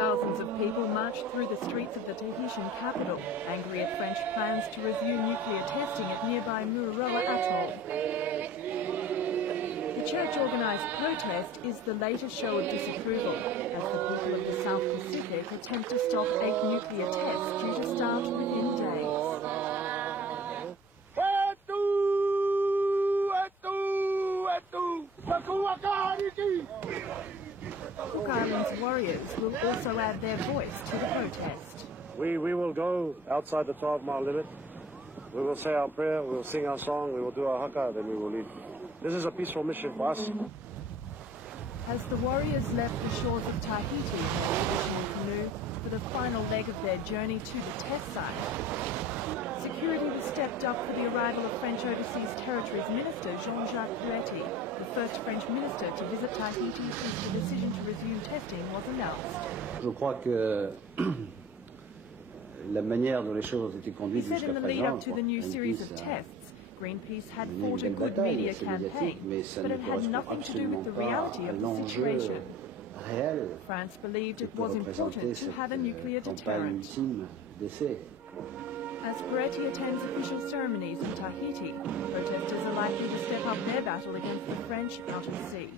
Thousands of people marched through the streets of the Tahitian capital, angry at French plans to resume nuclear testing at nearby Mururoa Atoll. The church-organised protest is the latest show of disapproval as the people of the South Pacific attempt to stop 8 nuclear tests due to start within days. Cook Islands warriors will also add their voice to the protest. We will go outside the 12-mile limit. We will say our prayer, we will sing our song, we will do our haka, then we will leave. This is a peaceful mission for us. As the warriors left the shores of Tahiti in a traditional canoe for the final leg of their journey to the test site, security was stepped up for the arrival of French Overseas Territories Minister Jean-Jacques Puetti, the first French minister to visit Tahiti since the decision to resume testing was announced. Je crois que la manière dont les choses ont été conduites jusqu'à présent, in the lead up to the new series of tests, Greenpeace had fought a good media campaign, but it had nothing to do with the reality of the situation. France believed it was important to have a nuclear deterrent. As Puetti attends official ceremonies in Tahiti, protesters are likely to step up their battle against the French out at sea.